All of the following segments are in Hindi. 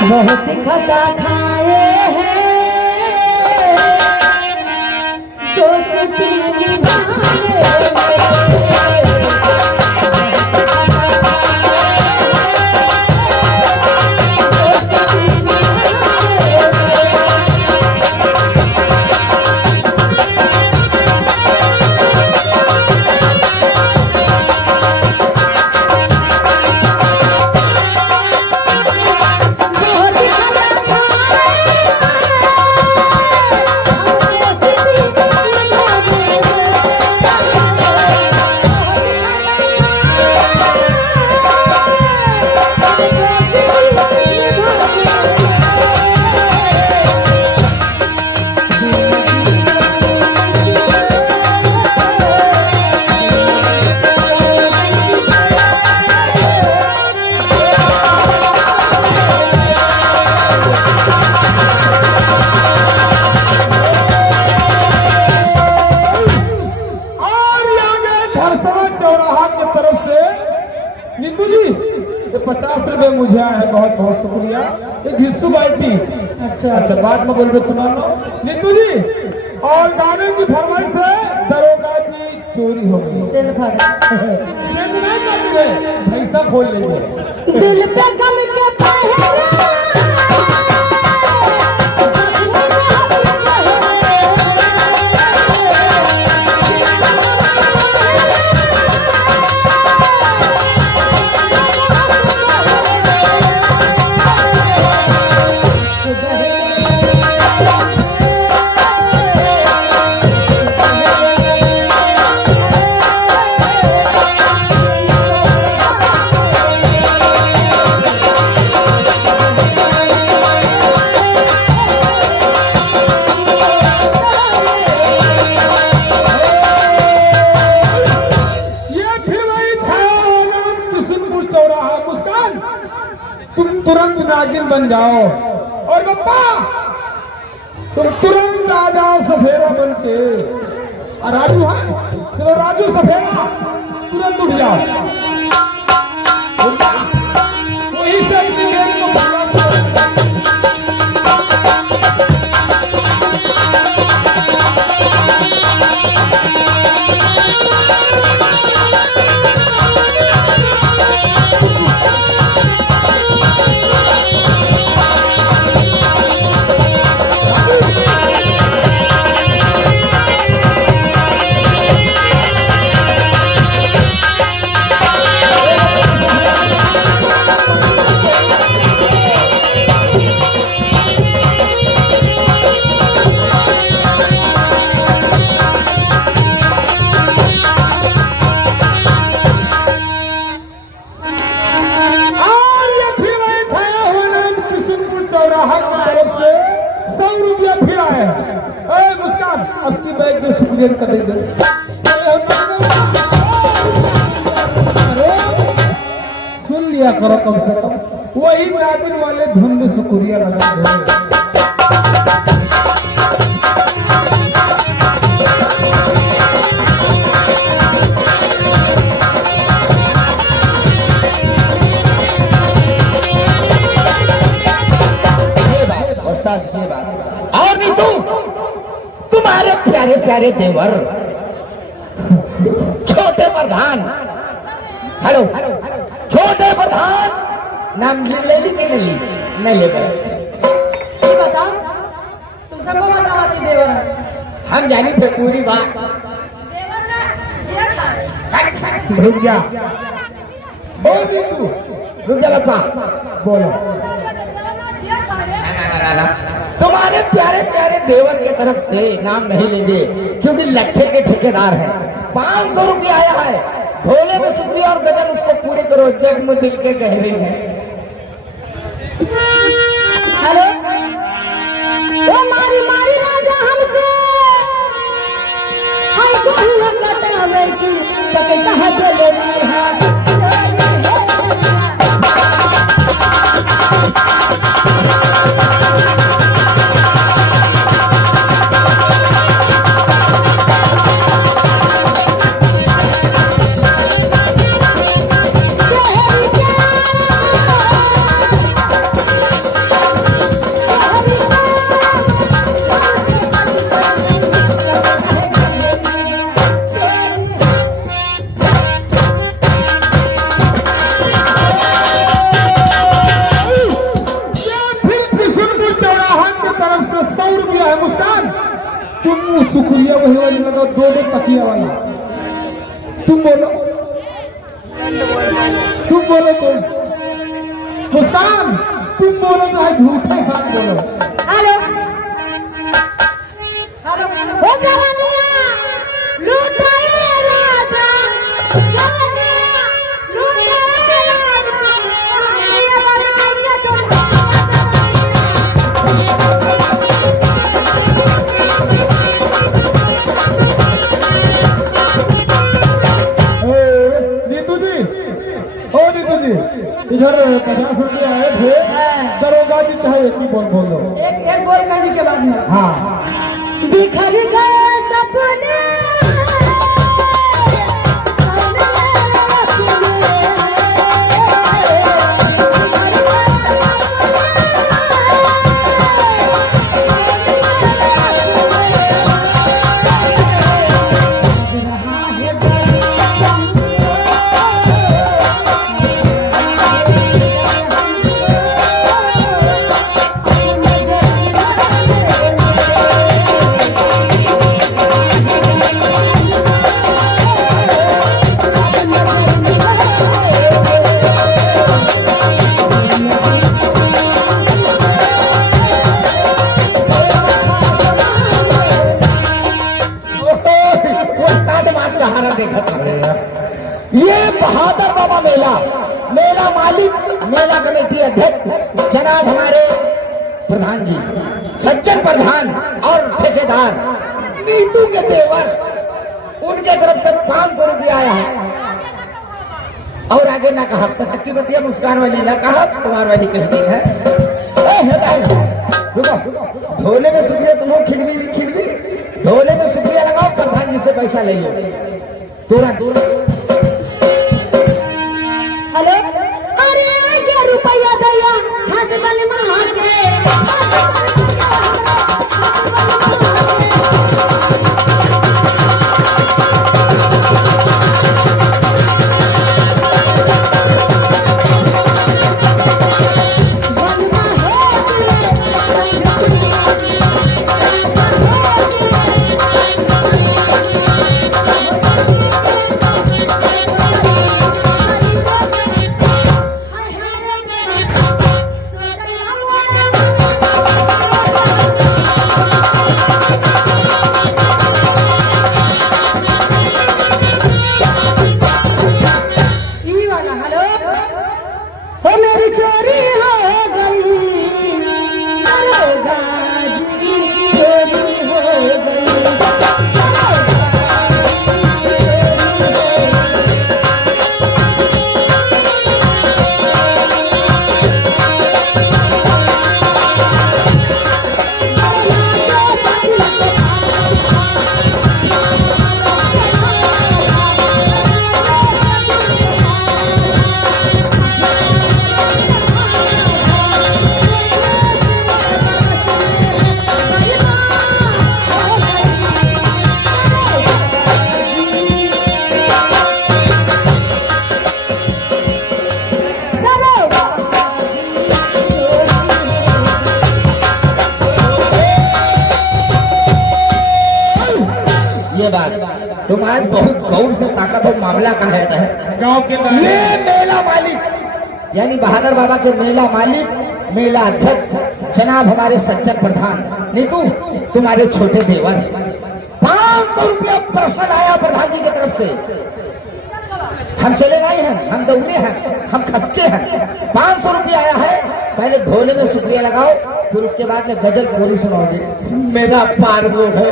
बहुत खता खाए हैं दोस्ती निभाने नीतू जी ये 50 रुपए मुझे आया है, बहुत बहुत शुक्रिया। ये घिस्सू बाल्टी। अच्छा बाद में बोल रहे तुम्हारा नीतू जी। और गाने की फरमाइश है दरोगा जी चोरी हो गई। सेंध नहीं कर पैसा खोल लेंगे। दिल पे गम के पहरा तुरंत नागिन बन जाओ और बप्पा तुम तुरंत आ जाओ सफेरा बन के। और राजू है तो राजू सफेरा तुरंत उठ जाओ। वही से अपनी गेम को पूरा अब की बैग जो शुक्रिया करेंगे। सुन लिया करो कम से कम, वही नागिन वाले धुन में शुक्रिया लगा दो। और नहीं तुम्हारे प्यारे प्यारे देवर छोटे प्रधान। हेलो छोटे प्रधान नाम ले ली कि नहीं ले बता तुम सबको बताओ कि देवर है। हम जानी थे पूरी बात। देवर ना रुक जा बोल दी तू, रुक जा बापा बोलो। ना तुम्हारे प्यारे प्यारे देवर की तरफ से इनाम नहीं लेंगे क्योंकि लट्ठे के ठेकेदार हैं। 500 रुपया आया है। ढोले में शुक्रिया और गजल उसको पूरे करो। जग में दिल के गहरे हैं। हेलो वो मारी मारी राजा हमसे हाय बहुआ कटावे की तो कहा बोले है तुम शुक्रिया वही वाली लगाओ, दो दो तकिया वाला। तुम बोलो, तुम बोलो, तुम मुस्कान, तुम बोलो चाहे झूठे साथ बोलो। हेलो हेलो हो जवानिया लूटाए राजा, जवानिया लूटाए राजा, ये बनाइए तुम। नीतू जी, ओ नीतू जी, इधर 50 रुपये आए थे, दरोगा जी चाहे एक ही बोल बोल दो। एक बोल कहने के बाद में हाँ, बिखर गए सपने, सहारा देखा था। ये बहादुर बाबा मेला, मेला मालिक, मेला कमेटी अध्यक्ष जनाब हमारे प्रधान जी, सज्जन प्रधान और ठेकेदार नीतू के देवर, उनके तरफ से 500 रुपया आया है। और आगे ना कहा सच्ची बतिया, मुस्कान वाली ना कहा, तुम्हार वाली कह दी है। ढोले में शुक्रिया, तुम खिड़वी ढोले में शुक्रिया लगाओ, प्रधान जी से पैसा ले लो तुरंत। हेलो अरे ये रुपया दया हसबल मां के, ये बात तुम्हारे बहुत गौर से ताकत और मामला का है। गांव के ये मेला मालिक यानी बहादुर बाबा के मेला मालिक, मेला अध्यक्ष जनाब हमारे सज्जन प्रधान नीतू, तुम्हारे छोटे देवर 500 रुपया प्रश्न आया प्रधान जी की तरफ से। हम चले नहीं हैं, हम दौड़े हैं, हम खसके हैं। 500 रुपया आया है। पहले ढोले में शुक्रिया लगाओ, फिर उसके बाद में गजल बोली सुनाओगे। मेरा पार वो है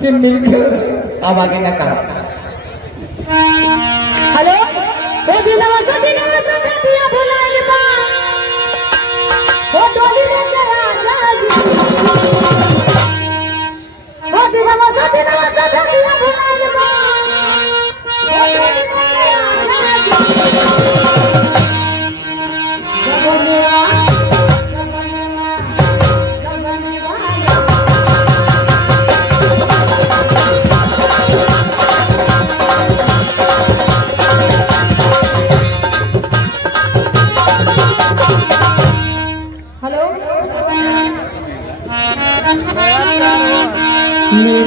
कि मिलकर अब आगे ना कहा। हेलो ओ दिनवा से दिया भुलाइल बा, ओ डोली लेके आजा जी, ओ दिनवा से दिया भुलाइल बा, ओ डोली लेके आजा जी। जगनेवा हेलो मेरा